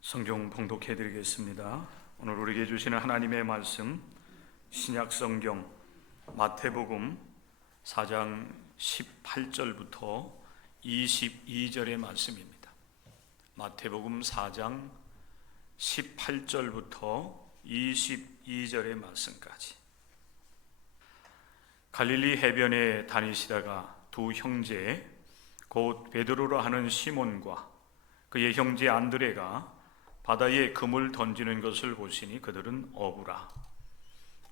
성경 봉독해 드리겠습니다. 오늘 우리에게 주시는 하나님의 말씀, 신약 성경 마태복음 4장 18절부터 22절의 말씀입니다. 마태복음 4장 18절부터 22절의 말씀까지. 갈릴리 해변에 다니시다가 두 형제 곧 베드로라 하는 시몬과 그의 형제 안드레가 바다에 금을 던지는 것을 보시니 그들은 어부라.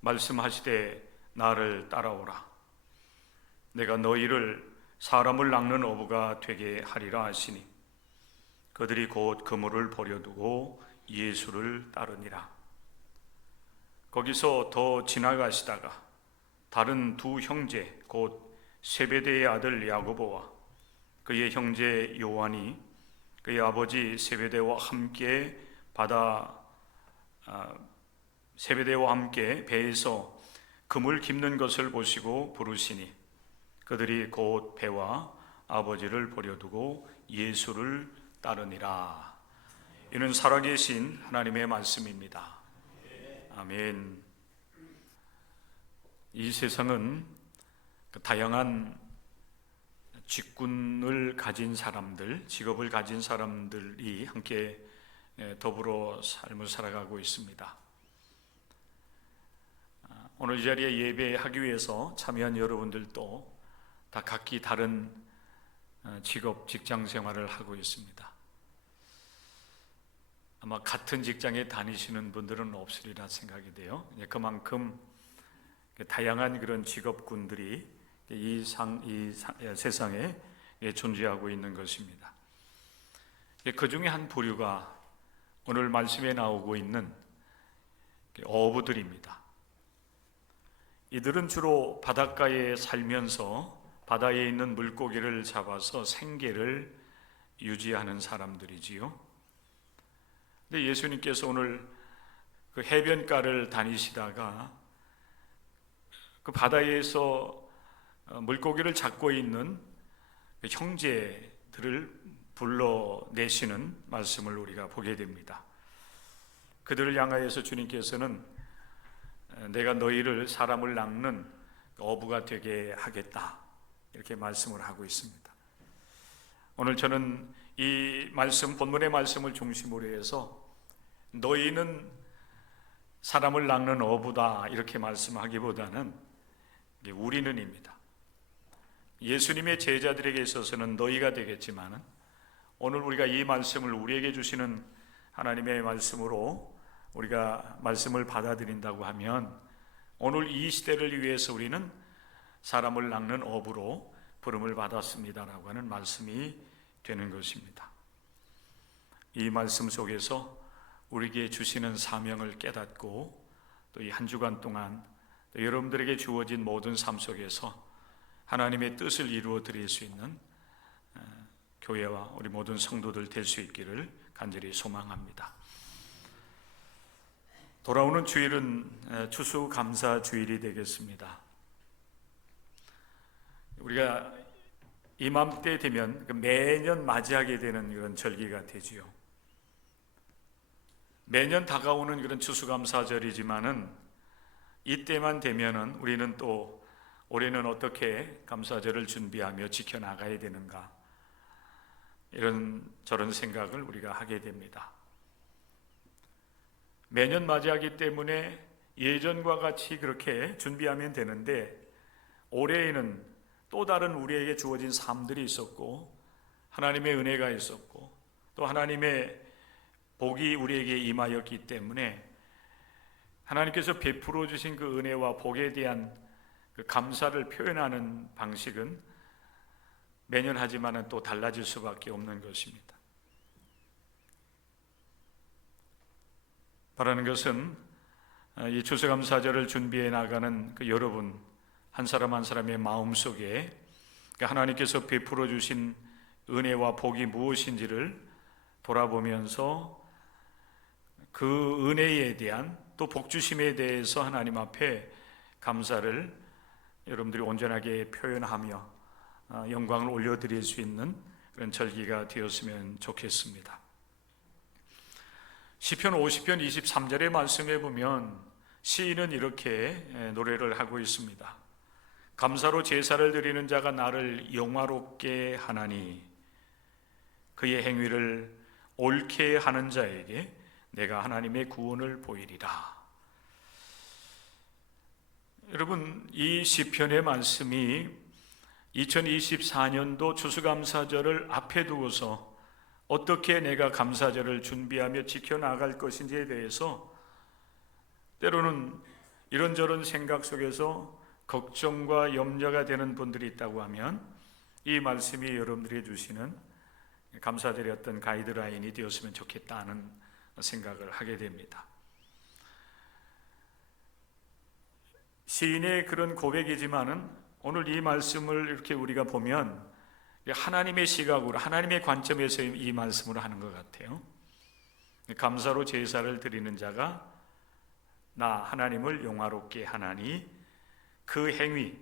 말씀하시되 나를 따라오라. 내가 너희를 사람을 낚는 어부가 되게 하리라 하시니 그들이 곧 그물을 버려두고 예수를 따르니라. 거기서 더 지나가시다가 다른 두 형제 곧 세베대의 아들 야고보와 그의 형제 요한이 그의 아버지 세베대와 함께 세베대와 함께 배에서 금을 깁는 것을 보시고 부르시니 그들이 곧 배와 아버지를 버려두고 예수를 따르니라. 이는 살아계신 하나님의 말씀입니다. 아멘. 이 세상은 다양한 직군을 가진 사람들, 직업을 가진 사람들이 함께 더불어 삶을 살아가고 있습니다. 오늘 이 자리에 예배하기 위해서 참여한 여러분들도 다 각기 다른 직업, 직장 생활을 하고 있습니다. 아마 같은 직장에 다니시는 분들은 없으리라 생각이 돼요. 그만큼 다양한 그런 직업군들이 이 세상에 존재하고 있는 것입니다. 그 중에 한 부류가 오늘 말씀에 나오고 있는 어부들입니다. 이들은 주로 바닷가에 살면서 바다에 있는 물고기를 잡아서 생계를 유지하는 사람들이지요. 근데 예수님께서 오늘 그 해변가를 다니시다가 그 바다에서 물고기를 잡고 있는 형제들을 불러내시는 말씀을 우리가 보게 됩니다. 그들을 향하여서 주님께서는 내가 너희를 사람을 낚는 어부가 되게 하겠다 이렇게 말씀을 하고 있습니다. 오늘 저는 이 말씀, 본문의 말씀을 중심으로 해서 너희는 사람을 낚는 어부다 이렇게 말씀하기보다는 우리는입니다. 예수님의 제자들에게 있어서는 너희가 되겠지만 오늘 우리가 이 말씀을 우리에게 주시는 하나님의 말씀으로 우리가 말씀을 받아들인다고 하면 오늘 이 시대를 위해서 우리는 사람을 낚는 어부로 부름을 받았습니다라고 하는 말씀이 되는 것입니다. 이 말씀 속에서 우리에게 주시는 사명을 깨닫고 또 이 한 주간 동안 또 여러분들에게 주어진 모든 삶 속에서 하나님의 뜻을 이루어 드릴 수 있는 교회와 우리 모든 성도들 될 수 있기를 간절히 소망합니다. 돌아오는 주일은 추수감사 주일이 되겠습니다. 우리가 이맘때 되면 매년 맞이하게 되는 그런 절기가 되지요. 매년 다가오는 그런 추수감사절이지만은 이때만 되면은 우리는 또 올해는 어떻게 감사절을 준비하며 지켜나가야 되는가 이런 저런 생각을 우리가 하게 됩니다. 매년 맞이하기 때문에 예전과 같이 그렇게 준비하면 되는데 올해에는 또 다른 우리에게 주어진 삶들이 있었고 하나님의 은혜가 있었고 또 하나님의 복이 우리에게 임하였기 때문에 하나님께서 베풀어 주신 그 은혜와 복에 대한 그 감사를 표현하는 방식은 매년 하지만은 또 달라질 수밖에 없는 것입니다. 바라는 것은 이 추수감사절을 준비해 나가는 그 여러분 한 사람 한 사람의 마음 속에 하나님께서 베풀어 주신 은혜와 복이 무엇인지를 돌아보면서 그 은혜에 대한 또 복주심에 대해서 하나님 앞에 감사를 여러분들이 온전하게 표현하며 영광을 올려드릴 수 있는 그런 절기가 되었으면 좋겠습니다. 시편 50편 23절의 말씀에 보면 시인은 이렇게 노래를 하고 있습니다. 감사로 제사를 드리는 자가 나를 영화롭게 하나니 그의 행위를 옳게 하는 자에게 내가 하나님의 구원을 보이리라. 여러분, 이 시편의 말씀이 2024년도 추수감사절을 앞에 두고서 어떻게 내가 감사절을 준비하며 지켜나갈 것인지에 대해서 때로는 이런저런 생각 속에서 걱정과 염려가 되는 분들이 있다고 하면 이 말씀이 여러분들이 주시는 감사절의 어떤 가이드라인이 되었으면 좋겠다는 생각을 하게 됩니다. 시인의 그런 고백이지만은 오늘 이 말씀을 이렇게 우리가 보면 하나님의 시각으로, 하나님의 관점에서 이 말씀을 하는 것 같아요. 감사로 제사를 드리는 자가 나 하나님을 영화롭게 하나니 그 행위,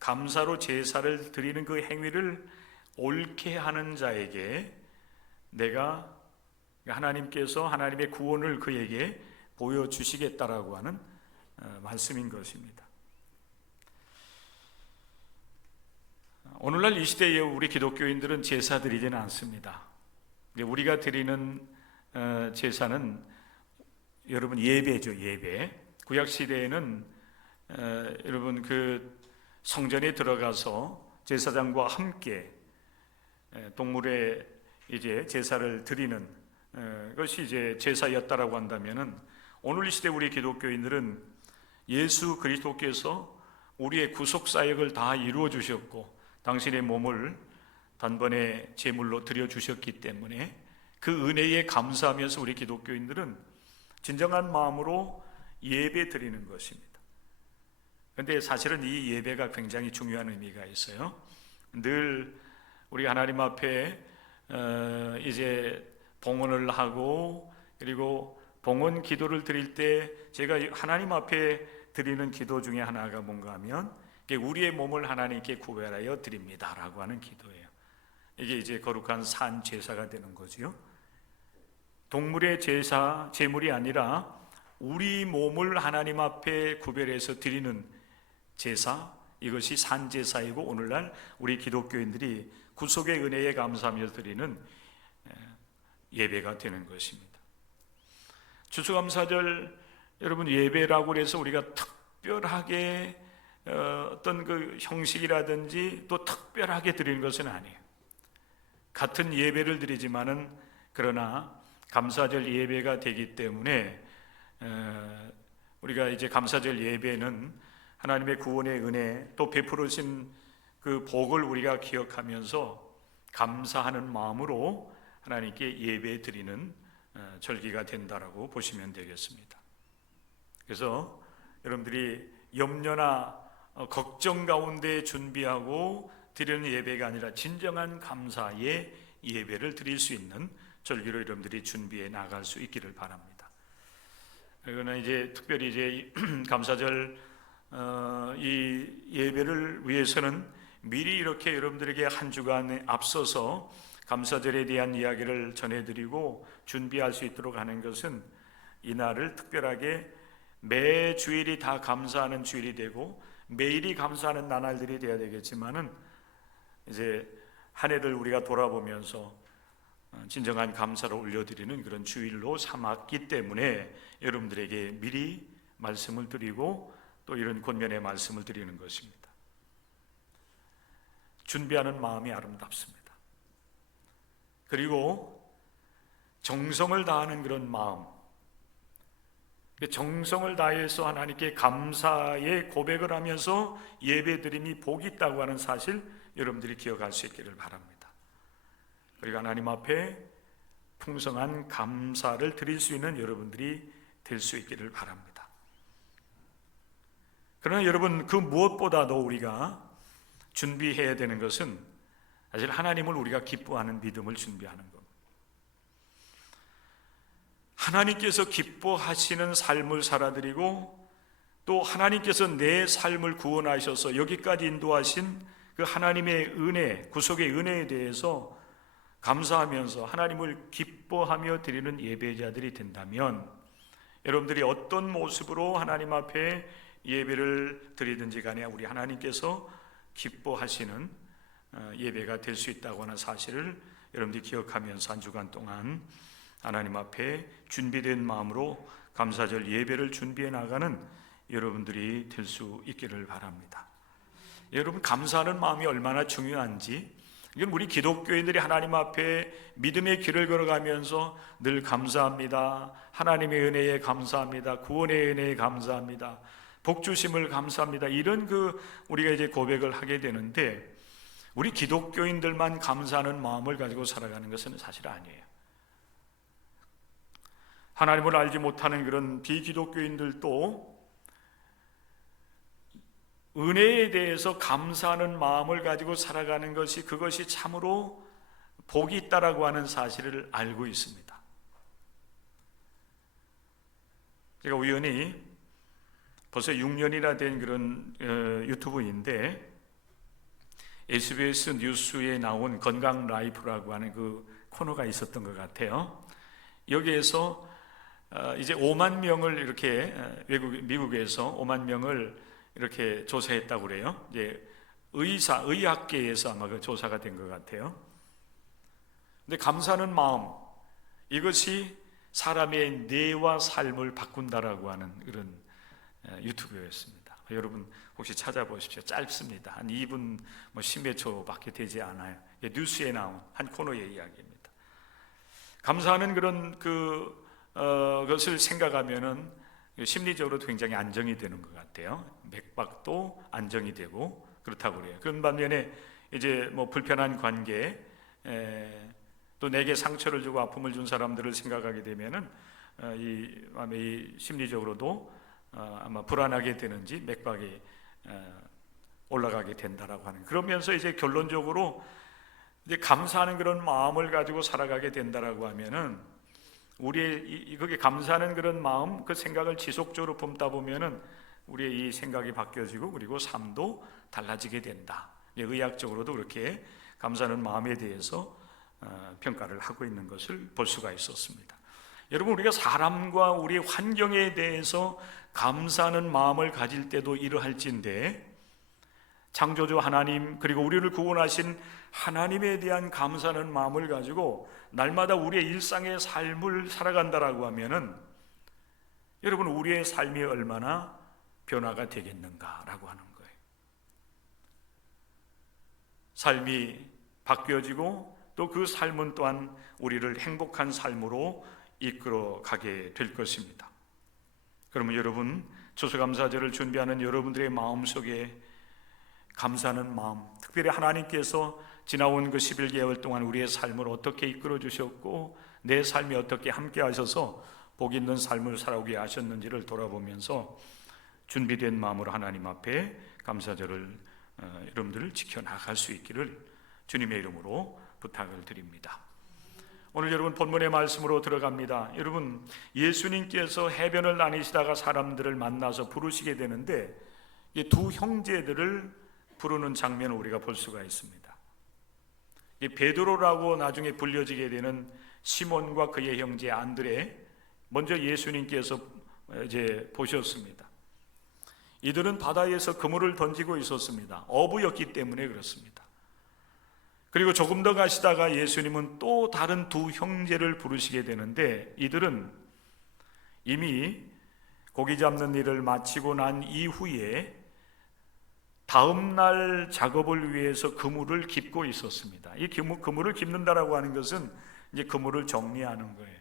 감사로 제사를 드리는 그 행위를 옳게 하는 자에게 내가, 하나님께서 하나님의 구원을 그에게 보여주시겠다라고 하는 말씀인 것입니다. 오늘날 이 시대에 우리 기독교인들은 제사 드리지는 않습니다. 우리가 드리는 제사는 여러분 예배죠, 예배. 구약 시대에는 여러분 그 성전에 들어가서 제사장과 함께 동물의 이제 제사를 드리는 것이 이제 제사였다라고 한다면은 오늘 이 시대 우리 기독교인들은 예수 그리스도께서 우리의 구속 사역을 다 이루어 주셨고 당신의 몸을 단번에 제물로 드려 주셨기 때문에 그 은혜에 감사하면서 우리 기독교인들은 진정한 마음으로 예배 드리는 것입니다. 그런데 사실은 이 예배가 굉장히 중요한 의미가 있어요. 늘 우리 하나님 앞에 이제 봉헌을 하고 그리고 봉헌 기도를 드릴 때 제가 하나님 앞에 드리는 기도 중에 하나가 뭔가 하면 우리의 몸을 하나님께 구별하여 드립니다라고 하는 기도예요. 이게 이제 거룩한 산 제사가 되는 거지요. 동물의 제사, 제물이 아니라 우리 몸을 하나님 앞에 구별해서 드리는 제사, 이것이 산 제사이고 오늘날 우리 기독교인들이 구속의 은혜에 감사하며 드리는 예배가 되는 것입니다. 추수감사절 여러분 예배라고 해서 우리가 특별하게 어떤 그 형식이라든지 또 특별하게 드리는 것은 아니에요. 같은 예배를 드리지만은 그러나 감사절 예배가 되기 때문에 우리가 이제 감사절 예배는 하나님의 구원의 은혜 또 베풀으신 그 복을 우리가 기억하면서 감사하는 마음으로 하나님께 예배 드리는 절기가 된다라고 보시면 되겠습니다. 그래서 여러분들이 염려나 걱정 가운데 준비하고 드리는 예배가 아니라 진정한 감사의 예배를 드릴 수 있는 절기로 여러분들이 준비해 나갈 수 있기를 바랍니다. 그러나 이제 특별히 이제 감사절 이 예배를 위해서는 미리 이렇게 여러분들에게 한 주간에 앞서서 감사절에 대한 이야기를 전해드리고 준비할 수 있도록 하는 것은 이날을 특별하게 매 주일이 다 감사하는 주일이 되고 매일이 감사하는 나날들이 되어야 되겠지만은 이제 한 해를 우리가 돌아보면서 진정한 감사를 올려드리는 그런 주일로 삼았기 때문에 여러분들에게 미리 말씀을 드리고 또 이런 권면의 말씀을 드리는 것입니다. 준비하는 마음이 아름답습니다. 그리고 정성을 다하는 그런 마음, 정성을 다해서 하나님께 감사의 고백을 하면서 예배드림이 복이 있다고 하는 사실 여러분들이 기억할 수 있기를 바랍니다. 그리고 하나님 앞에 풍성한 감사를 드릴 수 있는 여러분들이 될 수 있기를 바랍니다. 그러나 여러분 그 무엇보다도 우리가 준비해야 되는 것은 사실 하나님을 우리가 기뻐하는 믿음을 준비하는 겁니다. 하나님께서 기뻐하시는 삶을 살아드리고 또 하나님께서 내 삶을 구원하셔서 여기까지 인도하신 그 하나님의 은혜, 구속의 은혜에 대해서 감사하면서 하나님을 기뻐하며 드리는 예배자들이 된다면 여러분들이 어떤 모습으로 하나님 앞에 예배를 드리든지 간에 우리 하나님께서 기뻐하시는 예배가 될 수 있다고 하는 사실을 여러분들이 기억하면서 한 주간 동안 하나님 앞에 준비된 마음으로 감사절 예배를 준비해 나가는 여러분들이 될 수 있기를 바랍니다. 여러분, 감사하는 마음이 얼마나 중요한지, 이건 우리 기독교인들이 하나님 앞에 믿음의 길을 걸어가면서 늘 감사합니다, 하나님의 은혜에 감사합니다, 구원의 은혜에 감사합니다, 복 주심을 감사합니다, 이런 우리가 이제 고백을 하게 되는데, 우리 기독교인들만 감사하는 마음을 가지고 살아가는 것은 사실 아니에요. 하나님을 알지 못하는 그런 비기독교인들도 은혜에 대해서 감사하는 마음을 가지고 살아가는 것이, 그것이 참으로 복이 있다라고 하는 사실을 알고 있습니다. 제가 우연히 벌써 6년이나 된 그런 유튜브인데, SBS 뉴스에 나온 건강 라이프라고 하는 그 코너가 있었던 것 같아요. 여기에서 이제 5만 명을 이렇게 미국에서 5만 명을 이렇게 조사했다고 그래요. 이제 의학계에서 아마 그 조사가 된 것 같아요. 근데 감사하는 마음, 이것이 사람의 뇌와 삶을 바꾼다라고 하는 그런 유튜브였습니다. 여러분 혹시 찾아보십시오. 짧습니다. 한 2분 10몇 초밖에 되지 않아요. 뉴스에 나온 한 코너의 이야기입니다. 감사하는 그런 것을 생각하면은 심리적으로 굉장히 안정이 되는 것 같아요. 맥박도 안정이 되고 그렇다고 그래요. 그런 반면에 이제 불편한 관계, 또 내게 상처를 주고 아픔을 준 사람들을 생각하게 되면은 이 심리적으로도 아마 불안하게 되는지 맥박이 올라가게 된다라고 하는. 그러면서 이제 결론적으로 이제 감사하는 그런 마음을 가지고 살아가게 된다라고 하면은 우리의 그게 감사하는 그런 마음, 그 생각을 지속적으로 품다 보면은 우리의 이 생각이 바뀌어지고 그리고 삶도 달라지게 된다. 의학적으로도 그렇게 감사하는 마음에 대해서 평가를 하고 있는 것을 볼 수가 있었습니다. 여러분, 우리가 사람과 우리 환경에 대해서 감사하는 마음을 가질 때도 이러할진데, 창조주 하나님 그리고 우리를 구원하신 하나님에 대한 감사하는 마음을 가지고 날마다 우리의 일상의 삶을 살아간다라고 하면은 여러분, 우리의 삶이 얼마나 변화가 되겠는가라고 하는 거예요. 삶이 바뀌어지고 또 그 삶은 또한 우리를 행복한 삶으로 이끌어 가게 될 것입니다. 그러면 여러분, 추수감사절을 준비하는 여러분들의 마음속에 감사하는 마음, 특별히 하나님께서 지나온 그 11개월 동안 우리의 삶을 어떻게 이끌어 주셨고 내 삶이 어떻게 함께 하셔서 복 있는 삶을 살아오게 하셨는지를 돌아보면서 준비된 마음으로 하나님 앞에 감사절을 여러분들을 지켜나갈 수 있기를 주님의 이름으로 부탁을 드립니다. 오늘 여러분 본문의 말씀으로 들어갑니다. 여러분, 예수님께서 해변을 다니시다가 사람들을 만나서 부르시게 되는데 이 두 형제들을 부르는 장면을 우리가 볼 수가 있습니다. 이 베드로라고 나중에 불려지게 되는 시몬과 그의 형제 안드레, 먼저 예수님께서 이제 보셨습니다. 이들은 바다에서 그물을 던지고 있었습니다. 어부였기 때문에 그렇습니다. 그리고 조금 더 가시다가 예수님은 또 다른 두 형제를 부르시게 되는데 이들은 이미 고기 잡는 일을 마치고 난 이후에 다음 날 작업을 위해서 그물을 깁고 있었습니다. 이 그물을 깁는다라고 하는 것은 이제 그물을 정리하는 거예요.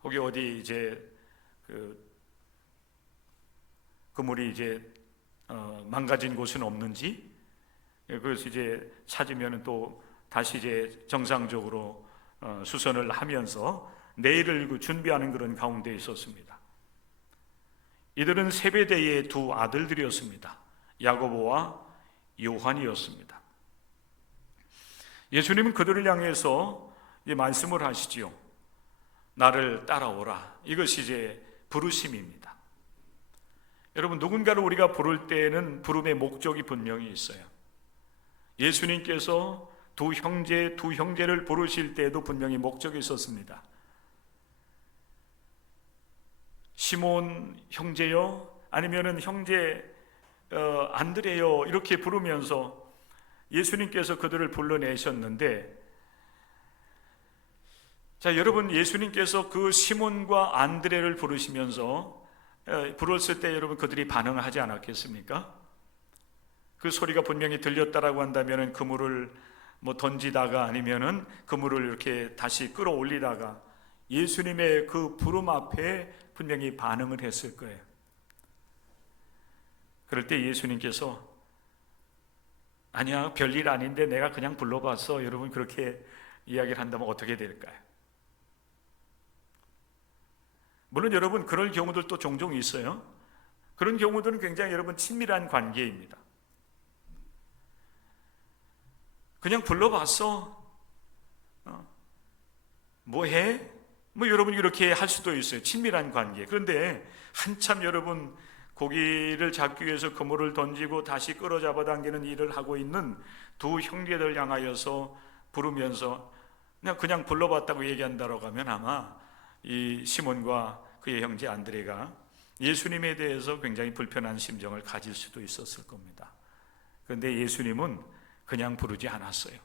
거기 어디 이제 그물이 이제 망가진 곳은 없는지, 그래서 이제 찾으면 또 다시 이제 정상적으로 수선을 하면서 내일을 준비하는 그런 가운데 있었습니다. 이들은 세베대의 두 아들들이었습니다. 야고보와 요한이었습니다. 예수님은 그들을 향해서 말씀을 하시지요. 나를 따라오라. 이것이 이제 부르심입니다. 여러분, 누군가를 우리가 부를 때에는 부름의 목적이 분명히 있어요. 예수님께서 두 형제를 부르실 때에도 분명히 목적이 있었습니다. 시몬 형제요, 아니면은 형제 안드레요, 이렇게 부르면서 예수님께서 그들을 불러내셨는데, 자, 여러분, 예수님께서 그 시몬과 안드레를 부르시면서 부르셨을 때 여러분 그들이 반응을 하지 않았겠습니까? 그 소리가 분명히 들렸다라고 한다면은 그물을 던지다가 아니면은 그물을 이렇게 다시 끌어올리다가 예수님의 그 부름 앞에 분명히 반응을 했을 거예요. 그럴 때 예수님께서 아니야, 별일 아닌데 내가 그냥 불러봤어, 여러분 그렇게 이야기를 한다면 어떻게 될까요? 물론 여러분 그럴 경우들도 종종 있어요. 그런 경우들은 굉장히 여러분 친밀한 관계입니다. 그냥 불러봤어, 뭐해? 여러분 이렇게 할 수도 있어요. 친밀한 관계. 그런데 한참 여러분 고기를 잡기 위해서 그물을 던지고 다시 끌어잡아 당기는 일을 하고 있는 두 형제들 향하여서 부르면서 그냥 불러봤다고 얘기한다고 하면 아마 이 시몬과 그의 형제 안드레가 예수님에 대해서 굉장히 불편한 심정을 가질 수도 있었을 겁니다. 그런데 예수님은 그냥 부르지 않았어요.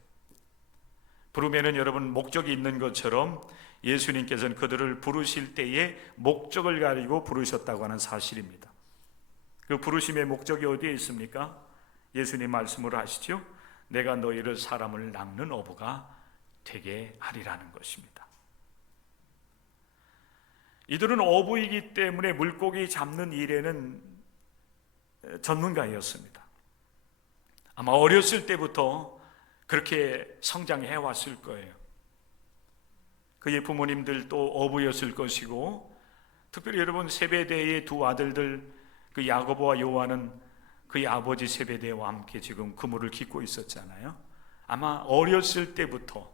부르면은 여러분 목적이 있는 것처럼 예수님께서는 그들을 부르실 때에 목적을 가지고 부르셨다고 하는 사실입니다. 그 부르심의 목적이 어디에 있습니까? 예수님 말씀으로 하시죠. 내가 너희를 사람을 낚는 어부가 되게 하리라는 것입니다. 이들은 어부이기 때문에 물고기 잡는 일에는 전문가였습니다. 아마 어렸을 때부터 그렇게 성장해 왔을 거예요. 그의 부모님들도 어부였을 것이고, 특별히 여러분 세베대의 두 아들들 그 야고보와 요한은 그의 아버지 세베대와 함께 지금 그물을 깃고 있었잖아요. 아마 어렸을 때부터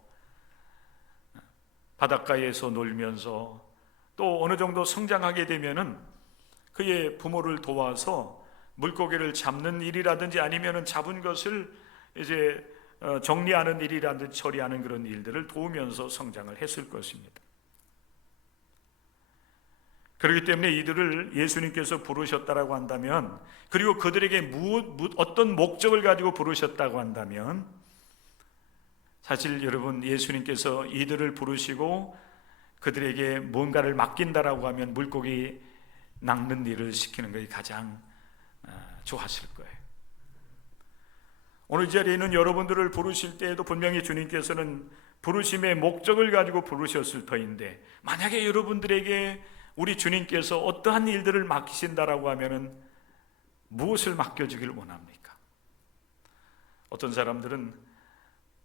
바닷가에서 놀면서 또 어느 정도 성장하게 되면은 그의 부모를 도와서 물고기를 잡는 일이라든지 아니면은 잡은 것을 이제 정리하는 일이라든지 처리하는 그런 일들을 도우면서 성장을 했을 것입니다. 그렇기 때문에 이들을 예수님께서 부르셨다라고 한다면, 그리고 그들에게 어떤 목적을 가지고 부르셨다고 한다면, 사실 여러분 예수님께서 이들을 부르시고 그들에게 뭔가를 맡긴다라고 하면 물고기 낚는 일을 시키는 것이 가장 좋았을 거예요. 오늘 이 자리에 있는 여러분들을 부르실 때에도 분명히 주님께서는 부르심의 목적을 가지고 부르셨을 터인데, 만약에 여러분들에게 우리 주님께서 어떠한 일들을 맡기신다라고 하면은 무엇을 맡겨주길 원합니까? 어떤 사람들은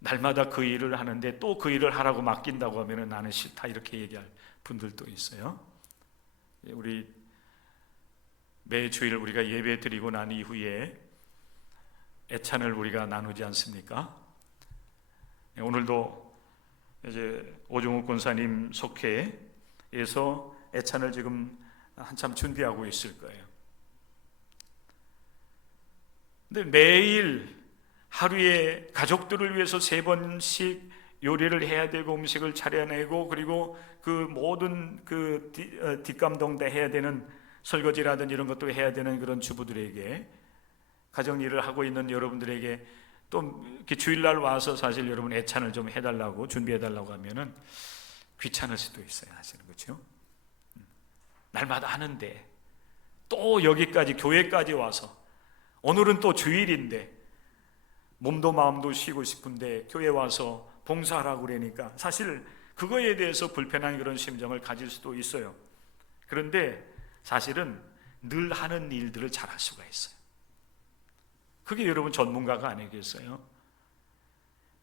날마다 그 일을 하는데 또 그 일을 하라고 맡긴다고 하면은 나는 싫다, 이렇게 얘기할 분들도 있어요. 우리 매 주일 우리가 예배 드리고 난 이후에 애찬을 우리가 나누지 않습니까? 오늘도 이제 오종욱 권사님 속회에서 애찬을 지금 한참 준비하고 있을 거예요. 근데 매일 하루에 가족들을 위해서 3번씩 요리를 해야 되고 음식을 차려내고, 그리고 그 모든 그 뒷감동 다 해야 되는 설거지라든지 이런 것도 해야 되는 그런 주부들에게, 가정 일을 하고 있는 여러분들에게 또 이렇게 주일날 와서 사실 여러분 애찬을 좀 해달라고 준비해달라고 하면은 귀찮을 수도 있어요, 사실은. 그렇죠? 날마다 하는데 또 여기까지 교회까지 와서 오늘은 또 주일인데 몸도 마음도 쉬고 싶은데 교회 와서 봉사하라고 그러니까 사실 그거에 대해서 불편한 그런 심정을 가질 수도 있어요. 그런데 사실은 늘 하는 일들을 잘 할 수가 있어요. 그게 여러분 전문가가 아니겠어요?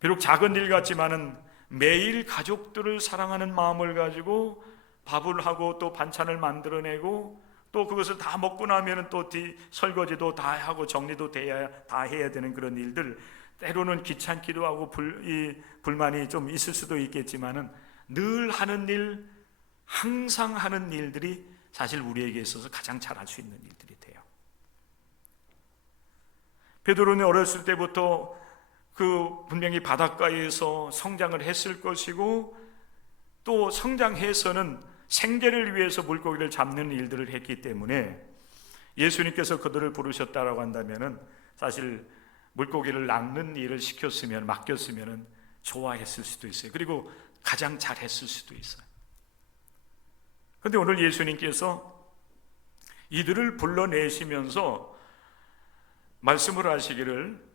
비록 작은 일 같지만은 매일 가족들을 사랑하는 마음을 가지고 밥을 하고 또 반찬을 만들어내고 또 그것을 다 먹고 나면은 또 설거지도 다 하고 정리도 다 해야 되는 그런 일들, 때로는 귀찮기도 하고 불만이 좀 있을 수도 있겠지만은 늘 하는 일, 항상 하는 일들이 사실 우리에게 있어서 가장 잘할 수 있는 일들이 돼요. 베드로는 어렸을 때부터 분명히 바닷가에서 성장을 했을 것이고, 또 성장해서는 생계를 위해서 물고기를 잡는 일들을 했기 때문에 예수님께서 그들을 부르셨다라고 한다면은 사실 물고기를 낚는 일을 맡겼으면 좋아했을 수도 있어요. 그리고 가장 잘했을 수도 있어요. 그런데 오늘 예수님께서 이들을 불러내시면서 말씀을 하시기를,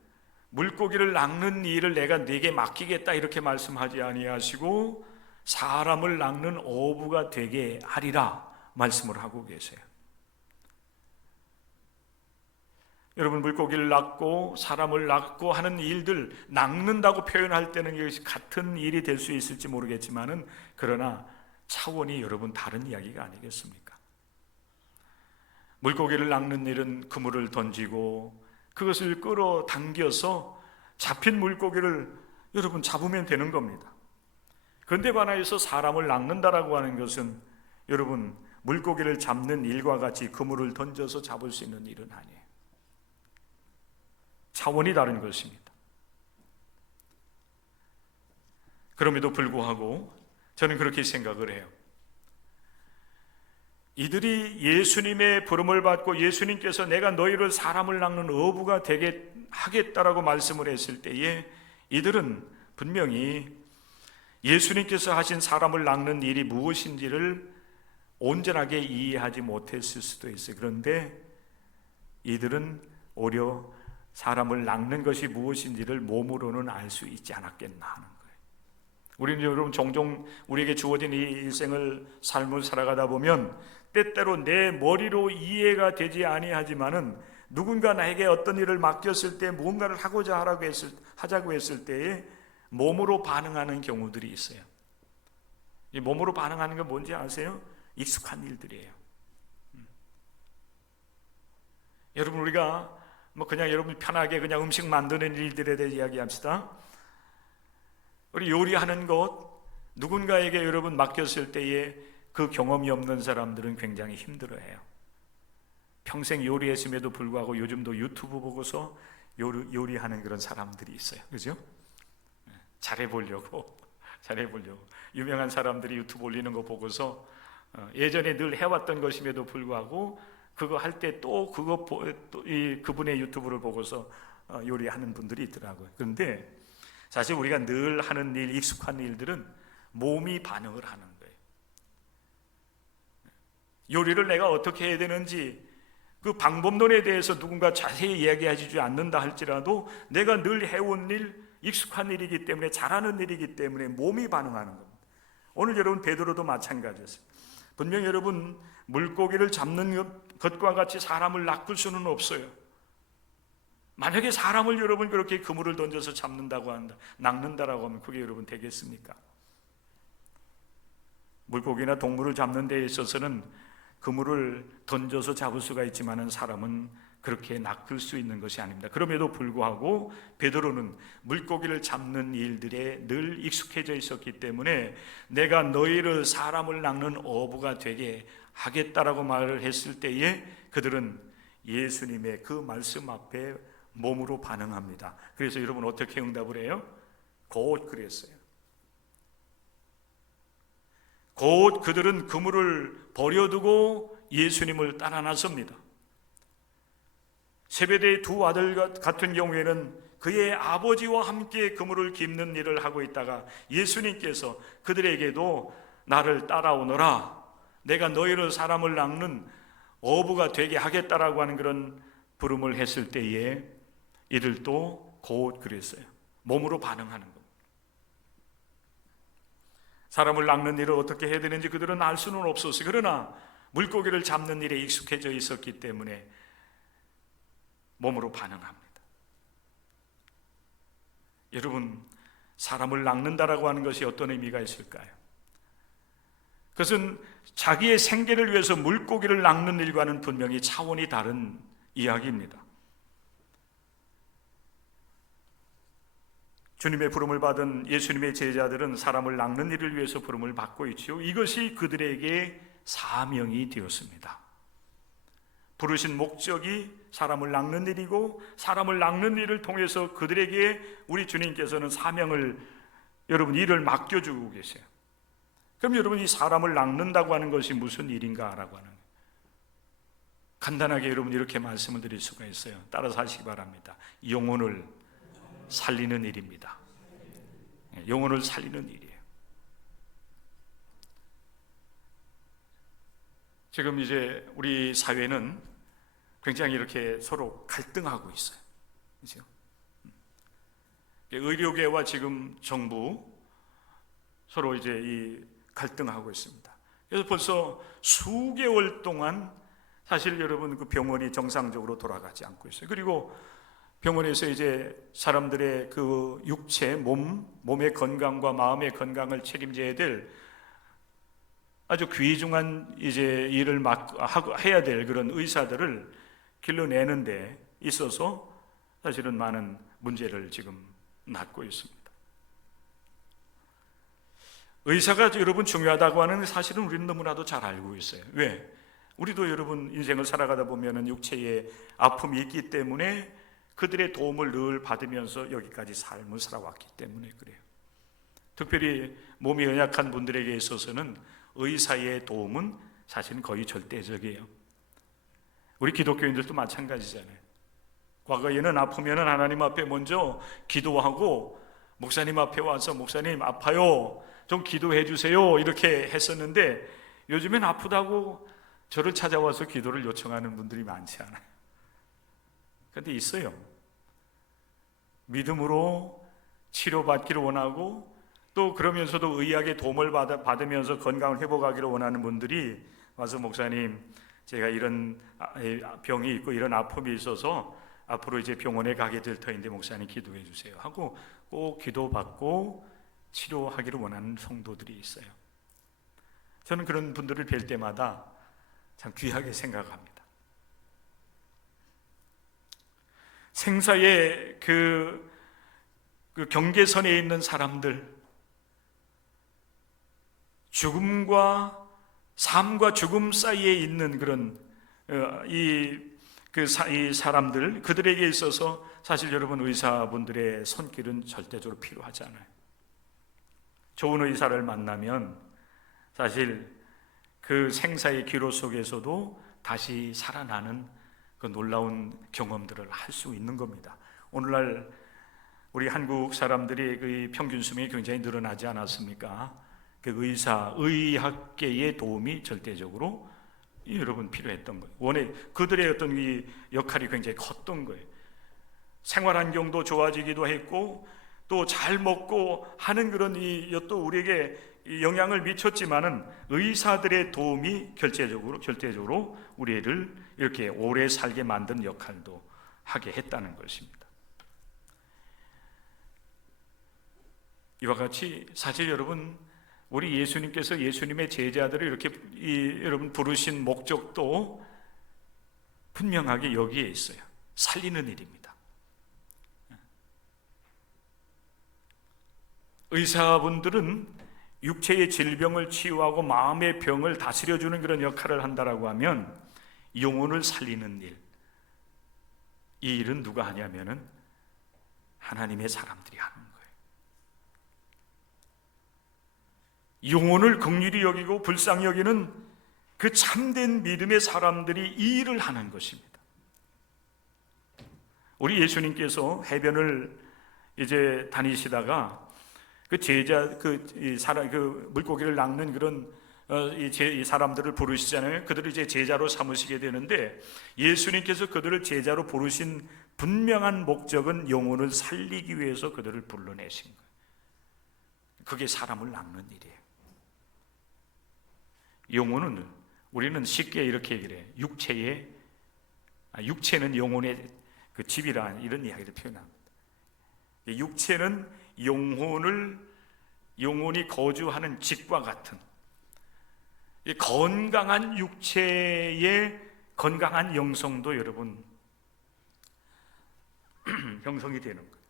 물고기를 낚는 일을 내가 네게 맡기겠다 이렇게 말씀하지 아니하시고 사람을 낚는 어부가 되게 하리라 말씀을 하고 계세요. 여러분, 물고기를 낚고 사람을 낚고 하는 일들, 낚는다고 표현할 때는 이것이 같은 일이 될 수 있을지 모르겠지만은, 그러나 차원이 여러분 다른 이야기가 아니겠습니까? 물고기를 낚는 일은 그물을 던지고 그것을 끌어당겨서 잡힌 물고기를 여러분 잡으면 되는 겁니다. 그런데 반하여서 사람을 낚는다라고 하는 것은 여러분 물고기를 잡는 일과 같이 그물을 던져서 잡을 수 있는 일은 아니에요. 차원이 다른 것입니다. 그럼에도 불구하고 저는 그렇게 생각을 해요. 이들이 예수님의 부름을 받고 예수님께서 내가 너희를 사람을 낚는 어부가 되게 하겠다라고 말씀을 했을 때에 이들은 분명히 예수님께서 하신 사람을 낚는 일이 무엇인지를 온전하게 이해하지 못했을 수도 있어요. 그런데 이들은 오히려 사람을 낚는 것이 무엇인지를 몸으로는 알 수 있지 않았겠나 하는 거예요. 우리는 여러분 종종 우리에게 주어진 이 삶을 살아가다 보면 때때로 내 머리로 이해가 되지 아니하지만은 누군가 나에게 어떤 일을 맡겼을 때 무언가를 하자고 했을 때에 몸으로 반응하는 경우들이 있어요. 이 몸으로 반응하는 건 뭔지 아세요? 익숙한 일들이에요. 여러분, 우리가 그냥 여러분 편하게 그냥 음식 만드는 일들에 대해 이야기합시다. 우리 요리하는 것, 누군가에게 여러분 맡겼을 때에 그 경험이 없는 사람들은 굉장히 힘들어해요. 평생 요리했음에도 불구하고 요즘도 유튜브 보고서 요리하는 그런 사람들이 있어요. 그죠? 잘해보려고 유명한 사람들이 유튜브 올리는 거 보고서 예전에 늘 해왔던 것임에도 불구하고 그거 할 때 또 그분의 유튜브를 보고서 요리하는 분들이 있더라고요. 그런데 사실 우리가 늘 하는 일, 익숙한 일들은 몸이 반응을 하는 거예요. 요리를 내가 어떻게 해야 되는지 그 방법론에 대해서 누군가 자세히 이야기하지 않는다 할지라도 내가 늘 해온 일, 익숙한 일이기 때문에, 잘하는 일이기 때문에 몸이 반응하는 겁니다. 오늘 여러분 베드로도 마찬가지였어요. 분명 여러분 물고기를 잡는 것과 같이 사람을 낚을 수는 없어요. 만약에 사람을 여러분 그렇게 그물을 던져서 낚는다라고 하면 그게 여러분 되겠습니까? 물고기나 동물을 잡는 데 있어서는 그물을 던져서 잡을 수가 있지만은 사람은 그렇게 낚을 수 있는 것이 아닙니다. 그럼에도 불구하고 베드로는 물고기를 잡는 일들에 늘 익숙해져 있었기 때문에 내가 너희를 사람을 낚는 어부가 되게 하겠다라고 말을 했을 때에 그들은 예수님의 그 말씀 앞에 몸으로 반응합니다. 그래서 여러분 어떻게 응답을 해요? 곧 그랬어요. 곧 그들은 그물을 버려두고 예수님을 따라 나섭니다. 세베대의 두 아들 같은 경우에는 그의 아버지와 함께 그물을 깁는 일을 하고 있다가 예수님께서 그들에게도 나를 따라오너라, 내가 너희를 사람을 낚는 어부가 되게 하겠다라고 하는 그런 부름을 했을 때에 이들도 곧 그랬어요. 몸으로 반응하는 겁니다. 사람을 낚는 일을 어떻게 해야 되는지 그들은 알 수는 없었어요. 그러나 물고기를 잡는 일에 익숙해져 있었기 때문에 몸으로 반응합니다. 여러분, 사람을 낚는다라고 하는 것이 어떤 의미가 있을까요? 그것은 자기의 생계를 위해서 물고기를 낚는 일과는 분명히 차원이 다른 이야기입니다. 주님의 부름을 받은 예수님의 제자들은 사람을 낚는 일을 위해서 부름을 받고 있죠. 이것이 그들에게 사명이 되었습니다. 부르신 목적이 사람을 낚는 일이고, 사람을 낚는 일을 통해서 그들에게 우리 주님께서는 사명을, 여러분, 일을 맡겨주고 계세요. 그럼 여러분, 이 사람을 낚는다고 하는 것이 무슨 일인가라고 하는, 간단하게 여러분 이렇게 말씀을 드릴 수가 있어요. 따라서 하시기 바랍니다. 영혼을 살리는 일입니다. 영혼을 살리는 일이에요. 지금 이제 우리 사회는 굉장히 이렇게 서로 갈등하고 있어요. 그렇죠? 의료계와 지금 정부 서로 이제 이 갈등하고 있습니다. 그래서 벌써 수개월 동안 사실 여러분 그 병원이 정상적으로 돌아가지 않고 있어요. 그리고 병원에서 이제 사람들의 그 육체, 몸의 건강과 마음의 건강을 책임져야 될 아주 귀중한 이제 일을 해야 될 그런 의사들을 길러내는 데 있어서 사실은 많은 문제를 지금 낳고 있습니다. 의사가 여러분 중요하다고 하는 사실은 우리는 너무나도 잘 알고 있어요. 왜? 우리도 여러분 인생을 살아가다 보면은 육체에 아픔이 있기 때문에 그들의 도움을 늘 받으면서 여기까지 삶을 살아왔기 때문에 그래요. 특별히 몸이 연약한 분들에게 있어서는 의사의 도움은 사실은 거의 절대적이에요. 우리 기독교인들도 마찬가지잖아요. 과거에는 아프면은 하나님 앞에 먼저 기도하고 목사님 앞에 와서 목사님 아파요, 좀 기도해 주세요 이렇게 했었는데, 요즘엔 아프다고 저를 찾아와서 기도를 요청하는 분들이 많지 않아요. 그런데 있어요. 믿음으로 치료받기를 원하고 또 그러면서도 의학의 도움을 받으면서 건강을 회복하기를 원하는 분들이 와서 목사님, 제가 이런 병이 있고 이런 아픔이 있어서 앞으로 이제 병원에 가게 될 터인데 목사님 기도해 주세요 하고 꼭 기도받고 치료하기를 원하는 성도들이 있어요. 저는 그런 분들을 뵐 때마다 참 귀하게 생각합니다. 생사의 그 경계선에 있는 사람들, 죽음과 삶과 죽음 사이에 있는 그런 이 사람들, 그들에게 있어서 사실 여러분 의사분들의 손길은 절대적으로 필요하지 않아요. 좋은 의사를 만나면 사실 그 생사의 기로 속에서도 다시 살아나는 그 놀라운 경험들을 할 수 있는 겁니다. 오늘날 우리 한국 사람들이 그 평균 수명이 굉장히 늘어나지 않았습니까? 그 의학계의 도움이 절대적으로 여러분 필요했던 거예요. 그들의 어떤 이 역할이 굉장히 컸던 거예요. 생활 환경도 좋아지기도 했고 또 잘 먹고 하는 그런 또 우리에게 영향을 미쳤지만은 의사들의 도움이 결제적으로 우리를 이렇게 오래 살게 만든 역할도 하게 했다는 것입니다. 이와 같이 사실 여러분 우리 예수님께서 예수님의 제자들을 이렇게 여러분 부르신 목적도 분명하게 여기에 있어요. 살리는 일입니다. 의사분들은 육체의 질병을 치유하고 마음의 병을 다스려주는 그런 역할을 한다라고 하면 영혼을 살리는 일, 이 일은 누가 하냐면은 하나님의 사람들이 하는 거예요. 영혼을 긍휼히 여기고 불쌍히 여기는 그 참된 믿음의 사람들이 이 일을 하는 것입니다. 우리 예수님께서 해변을 이제 다니시다가 그 제자, 그 물고기를 낚는 그런 이 사람들을 부르시잖아요. 그들을 이제 제자로 삼으시게 되는데 예수님께서 그들을 제자로 부르신 분명한 목적은 영혼을 살리기 위해서 그들을 불러내신 거예요. 그게 사람을 낚는 일이에요. 영혼은 우리는 쉽게 이렇게 얘기를 해요. 육체는 영혼의 그 집이라 이런 이야기를 표현합니다. 육체는 영혼이 거주하는 집과 같은 이 건강한 육체의 건강한 영성도 여러분 형성이 되는 거예요.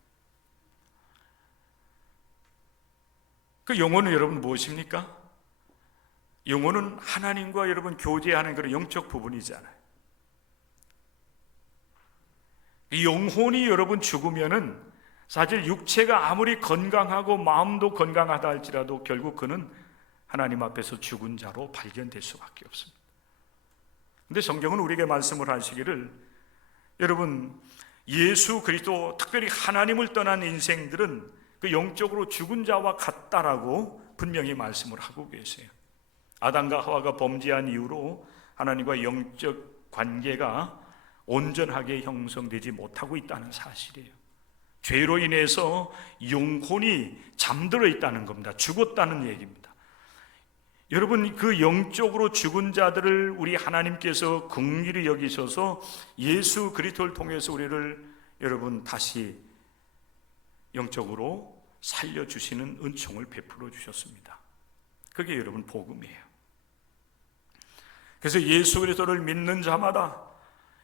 그 영혼은 여러분 무엇입니까? 영혼은 하나님과 여러분 교제하는 그런 영적 부분이잖아요. 영혼이 여러분 죽으면은 사실 육체가 아무리 건강하고 마음도 건강하다 할지라도 결국 그는 하나님 앞에서 죽은 자로 발견될 수밖에 없습니다. 근데 성경은 우리에게 말씀을 하시기를, 여러분 예수 그리스도, 특별히 하나님을 떠난 인생들은 그 영적으로 죽은 자와 같다라고 분명히 말씀을 하고 계세요. 아담과 하와가 범죄한 이후로 하나님과 영적 관계가 온전하게 형성되지 못하고 있다는 사실이에요. 죄로 인해서 영혼이 잠들어 있다는 겁니다. 죽었다는 얘기입니다. 여러분, 그 영적으로 죽은 자들을 우리 하나님께서 긍휼히 여기셔서 예수 그리스도를 통해서 우리를 여러분 다시 영적으로 살려주시는 은총을 베풀어 주셨습니다. 그게 여러분 복음이에요. 그래서 예수 그리스도를 믿는 자마다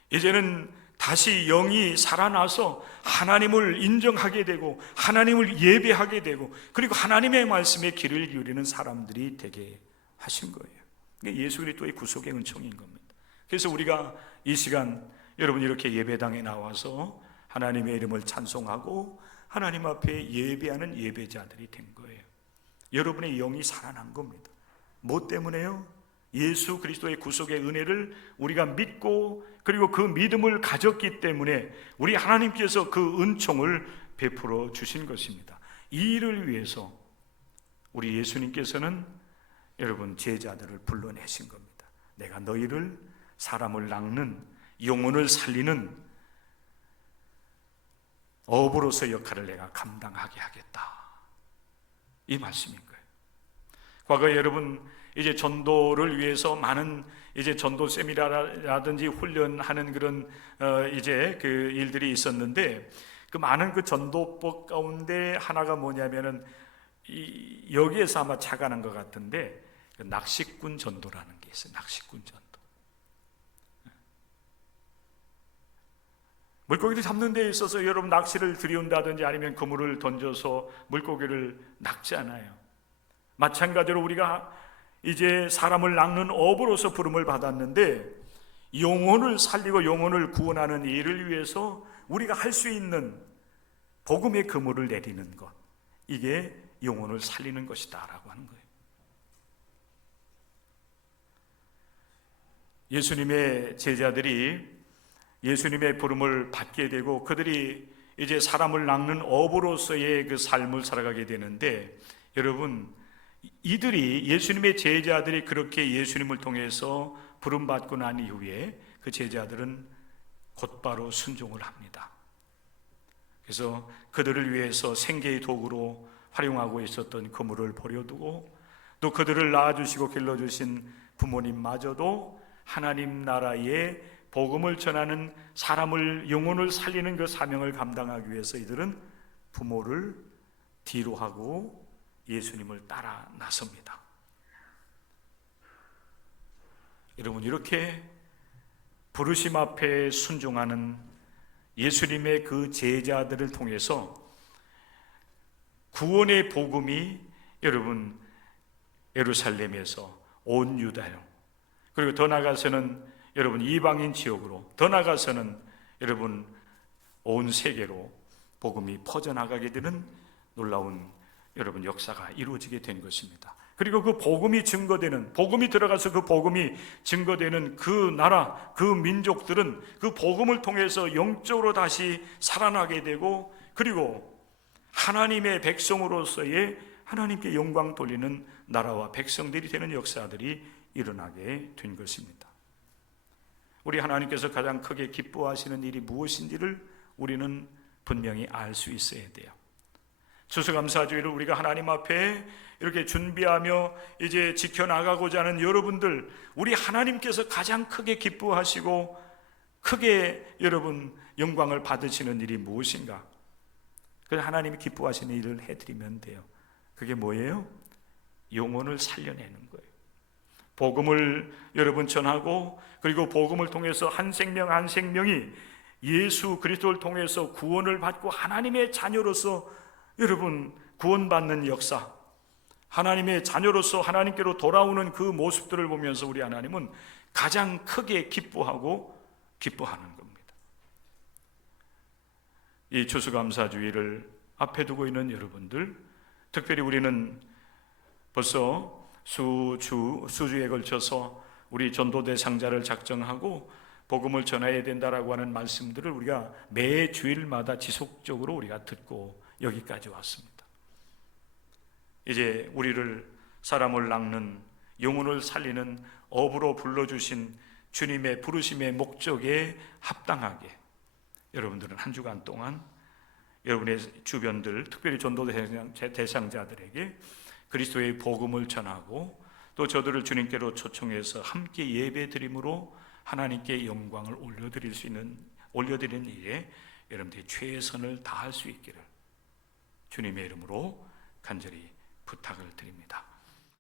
이제는 다시 영이 살아나서 하나님을 인정하게 되고 하나님을 예배하게 되고 그리고 하나님의 말씀에 귀를 기울이는 사람들이 되게 하신 거예요. 이게 예수 그리스도의 구속의 은총인 겁니다. 그래서 우리가 이 시간 여러분 이렇게 예배당에 나와서 하나님의 이름을 찬송하고 하나님 앞에 예배하는 예배자들이 된 거예요. 여러분의 영이 살아난 겁니다. 뭐 때문에요? 예수 그리스도의 구속의 은혜를 우리가 믿고 그리고 그 믿음을 가졌기 때문에 우리 하나님께서 그 은총을 베풀어 주신 것입니다. 이 일을 위해서 우리 예수님께서는 여러분 제자들을 불러내신 겁니다. 내가 너희를 사람을 낚는, 영혼을 살리는 어부로서 역할을 내가 감당하게 하겠다, 이 말씀인 거예요. 과거에 여러분 이제 전도를 위해서 많은 이제 전도 세미나라든지 훈련하는 그런 이제 그 일들이 있었는데, 그 많은 그 전도법 가운데 하나가 뭐냐면은 여기에서 아마 착안한 것 같은데 그 낚시꾼 전도라는 게 있어요. 낚시꾼 전도. 물고기를 잡는 데 있어서 여러분 낚시를 들이운다든지 아니면 그물을 던져서 물고기를 낚잖아요. 마찬가지로 우리가 이제 사람을 낚는 어부로서 부름을 받았는데 영혼을 살리고 영혼을 구원하는 일을 위해서 우리가 할 수 있는 복음의 그물을 내리는 것, 이게 영혼을 살리는 것이다 라고 하는 거예요. 예수님의 제자들이 예수님의 부름을 받게 되고 그들이 이제 사람을 낚는 어부로서의 그 삶을 살아가게 되는데, 여러분 이들이 예수님의 제자들이 그렇게 예수님을 통해서 부름받고 난 이후에 그 제자들은 곧바로 순종을 합니다. 그래서 그들을 위해서 생계의 도구로 활용하고 있었던 그물을 버려두고 또 그들을 낳아주시고 길러주신 부모님마저도 하나님 나라의 복음을 전하는 사람을 영혼을 살리는 그 사명을 감당하기 위해서 이들은 부모를 뒤로 하고 예수님을 따라 나섭니다. 여러분 이렇게 부르심 앞에 순종하는 예수님의 그 제자들을 통해서 구원의 복음이 여러분 예루살렘에서 온 유다요, 그리고 더 나아가서는 여러분 이방인 지역으로, 더 나아가서는 여러분 온 세계로 복음이 퍼져나가게 되는 놀라운 여러분 역사가 이루어지게 된 것입니다. 그리고 그 복음이 증거되는, 복음이 들어가서 그 복음이 증거되는 그 나라, 그 민족들은 그 복음을 통해서 영적으로 다시 살아나게 되고 그리고 하나님의 백성으로서의 하나님께 영광 돌리는 나라와 백성들이 되는 역사들이 일어나게 된 것입니다. 우리 하나님께서 가장 크게 기뻐하시는 일이 무엇인지를 우리는 분명히 알 수 있어야 돼요. 추수감사주일을 우리가 하나님 앞에 이렇게 준비하며 이제 지켜나가고자 하는 여러분들, 우리 하나님께서 가장 크게 기뻐하시고 크게 여러분 영광을 받으시는 일이 무엇인가? 그래서 하나님이 기뻐하시는 일을 해드리면 돼요. 그게 뭐예요? 영혼을 살려내는 거예요. 복음을 여러분 전하고 그리고 복음을 통해서 한 생명 한 생명이 예수 그리스도를 통해서 구원을 받고 하나님의 자녀로서 여러분 구원받는 역사, 하나님의 자녀로서 하나님께로 돌아오는 그 모습들을 보면서 우리 하나님은 가장 크게 기뻐하고 기뻐하는 겁니다. 이 추수감사주의를 앞에 두고 있는 여러분들, 특별히 우리는 벌써 수주에 걸쳐서 우리 전도 대상자를 작정하고 복음을 전해야 된다라고 하는 말씀들을 우리가 매 주일마다 지속적으로 우리가 듣고 여기까지 왔습니다. 이제 우리를 사람을 낚는, 영혼을 살리는 업으로 불러주신 주님의 부르심의 목적에 합당하게 여러분들은 한 주간 동안 여러분의 주변들, 특별히 전도 대상자들에게 그리스도의 복음을 전하고 또 저들을 주님께로 초청해서 함께 예배드림으로 하나님께 영광을 올려드리는 일에 여러분들이 최선을 다할 수 있기를 주님의 이름으로 간절히 부탁을 드립니다.